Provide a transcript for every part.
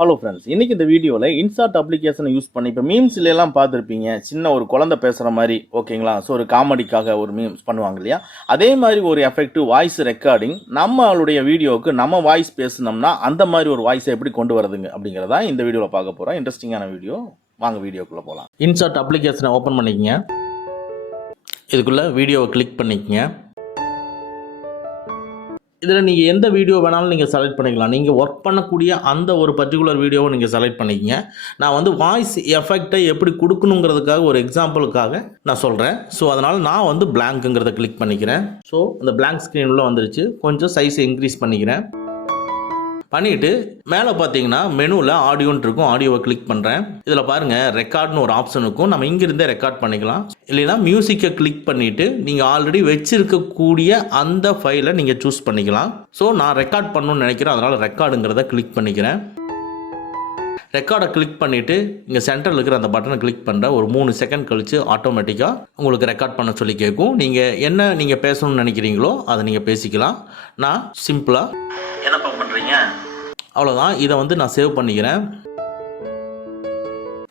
Hello friends, இன்னைக்கு இந்த வீடியோவில் இன்சார்ட் அப்ளிகேஷனை யூஸ் பண்ணி இப்போ மீம்ஸ்ல எல்லாம் பார்த்துருப்பீங்க. சின்ன ஒரு குழந்தை பேசுகிற மாதிரி, ஓகேங்களா? ஸோ ஒரு காமெடிக்காக ஒரு மீம்ஸ் பண்ணுவாங்க இல்லையா? அதே மாதிரி ஒரு எஃபெக்டிவ் வாய்ஸ் ரெக்கார்டிங் நம்மளுடைய வீடியோவுக்கு நம்ம வாய்ஸ் பேசணும்னா அந்த மாதிரி ஒரு வாய்ஸை எப்படி கொண்டு வரதுங்க அப்படிங்கிறதா இந்த வீடியோவில் பார்க்க போகிறோம். இன்ட்ரெஸ்டிங்கான வீடியோ. வாங்க வீடியோக்குள்ளே போகலாம். இன்சார்ட் அப்ளிகேஷனை ஓப்பன் பண்ணிக்கங்க. இதுக்குள்ளே வீடியோவை கிளிக் பண்ணிக்கங்க. இதில் நீங்கள் எந்த வீடியோ வேணாலும் நீங்கள் செலக்ட் பண்ணிக்கலாம். நீங்கள் ஒர்க் பண்ணக்கூடிய அந்த ஒரு பர்டிகுலர் வீடியோவை நீங்கள் செலக்ட் பண்ணிக்கங்க. நான் வந்து வாய்ஸ் எஃபெக்டை எப்படி கொடுக்கணுங்கிறதுக்காக ஒரு எக்ஸாம்பிளுக்காக நான் சொல்கிறேன். ஸோ அதனால் நான் வந்து பிளாங்க்குங்கிறத கிளிக் பண்ணிக்கிறேன். ஸோ இந்த பிளாங்க் ஸ்க்ரீன் உள்ள வந்துருச்சு. கொஞ்சம் சைஸை இன்க்ரீஸ் பண்ணிக்கிறேன். பண்ணிவிட்டு மேலே பார்த்தீங்கன்னா மெனுவில் ஆடியோன்னு இருக்கும். ஆடியோவை கிளிக் பண்ணுறேன். இதில் பாருங்கள் ரெக்கார்ட்னு ஒரு ஆப்ஷன் இருக்கும். நம்ம இங்கிருந்தே ரெக்கார்ட் பண்ணிக்கலாம். இல்லைன்னா மியூசிக்கை கிளிக் பண்ணிவிட்டு நீங்கள் ஆல்ரெடி வச்சுருக்கக்கூடிய அந்த ஃபைலை நீங்கள் சூஸ் பண்ணிக்கலாம். ஸோ நான் ரெக்கார்ட் பண்ணணும்னு நினைக்கிறேன். அதனால் ரெக்கார்டுங்கிறத கிளிக் பண்ணிக்கிறேன். ரெக்கார்டை கிளிக் பண்ணிவிட்டு இங்கே சென்டரில் இருக்கிற அந்த பட்டனை கிளிக் பண்ணுற ஒரு 3 செகண்ட் கழித்து ஆட்டோமேட்டிக்காக உங்களுக்கு ரெக்கார்ட் பண்ண சொல்லி கேட்கும். நீங்கள் பேசணும்னு நினைக்கிறீங்களோ அதை நீங்கள் பேசிக்கலாம். நான் சிம்பிளாக என்னப்பா பண்ணுறீங்க அவ்வளோதான். இதை வந்து நான் சேவ் பண்ணிக்கிறேன்.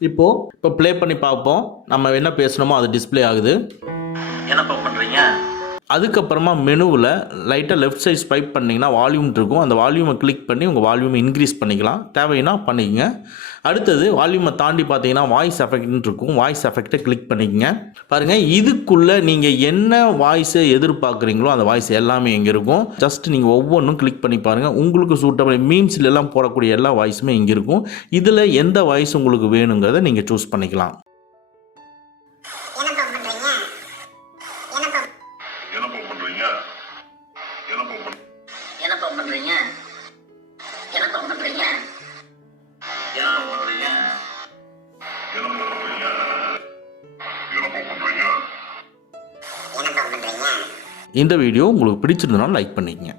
இப்போ ப்ளே பண்ணி பார்ப்போம். நம்ம என்ன பேசணுமோ அது டிஸ்பிளே ஆகுது. என்னப்பா பண்ணுறீங்க. அதுக்கப்புறமா மெனுவில் லைட்டாக லெஃப்ட் சைட் ஸ்வைப் பண்ணிங்கன்னா வால்யூம் இருக்கும். அந்த வால்யூமை கிளிக் பண்ணி உங்கள் வால்யூமை இன்க்ரீஸ் பண்ணிக்கலாம். தேவைன்னா பண்ணிக்கங்க. அடுத்தது வால்யூமை தாண்டி பார்த்தீங்கன்னா வாய்ஸ் எஃபெக்ட்னு இருக்கும். வாய்ஸ் எஃபெக்டை கிளிக் பண்ணிக்கங்க. பாருங்கள், இதுக்குள்ளே நீங்கள் என்ன வாய்ஸை எதிர்பார்க்குறீங்களோ அந்த வாய்ஸ் எல்லாமே இங்கே இருக்கும். ஜஸ்ட் நீங்கள் ஒவ்வொன்றும் கிளிக் பண்ணி பாருங்கள். உங்களுக்கு சூட்டபிள் மீம்ஸ்ல எல்லாம் போடக்கூடிய எல்லா வாய்ஸுமே இங்கே இருக்கும். இதில் எந்த வாய்ஸ் உங்களுக்கு வேணுங்கிறத நீங்கள் சூஸ் பண்ணிக்கலாம். இந்த வீடியோ உங்களுக்கு பிடிச்சிருந்தனால லைக் பண்ணிக்கங்க.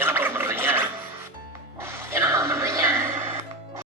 என்ன பண்ணுறீங்க.